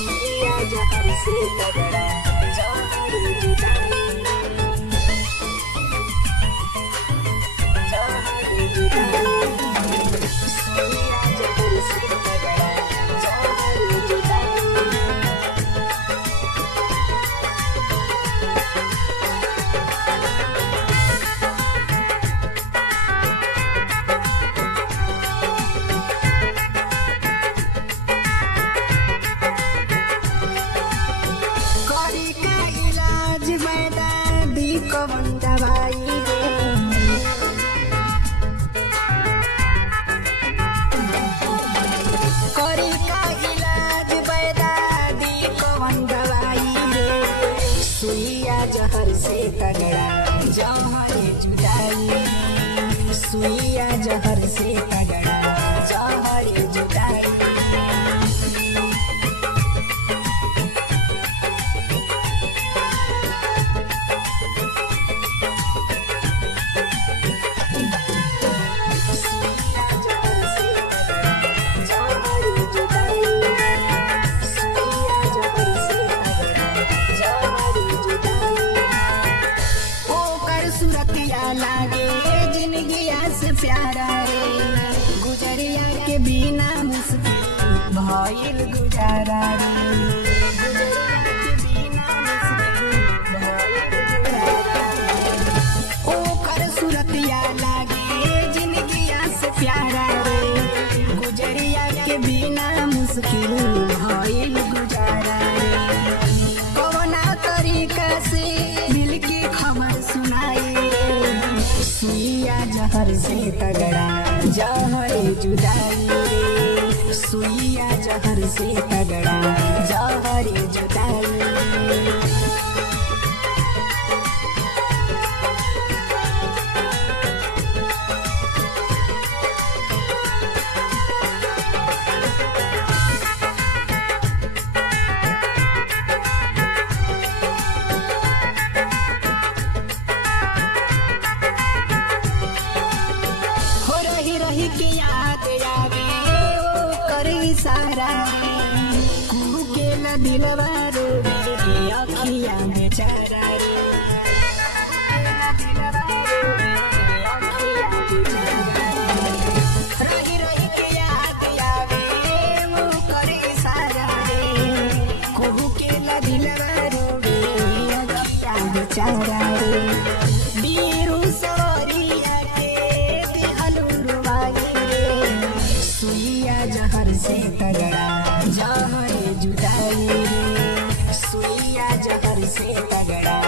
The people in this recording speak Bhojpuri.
सुइया जहर से तगड़ा जहर जुदाई जहर जुदाई सुइया जहर से तगड़ा जहर जुदाई कवन दवाई रे करी का इलाज बैदा दी कवन दवाई रे सुइया जहर से तगड़ा जहर जुदाई सुइया जहर से तगड़ा जहर जुदाई सुरतिया लागे जिंदगिया से प्यारा रे गुजरिया के बिना मुश्किल भइल गुजारा रे गुजरिया के बिना मुश्किल भइल गुजारा ओकर सुरतिया लागे जिंदगिया से प्यारा रे गुजरिया के बिना मुश्किल भइल गुजारा रे कवना तरीका से दिल की खबर सुनाई सुइया जहर से तगड़ा जहर जुदाई रे सुइया जहर से तगड़ा जहर जुदाई रही के याद आवे ओकर इशारा कुहू के न दिलवा रोवे अखिया में चारा रही रही के याद आवे ओकर इशारा कुहू के न दिलवा रोवे अखिया में चारा बीरू सोरिया सुइया जहर से तगड़ा जहर जुदाई सुइया जहर से तगड़ा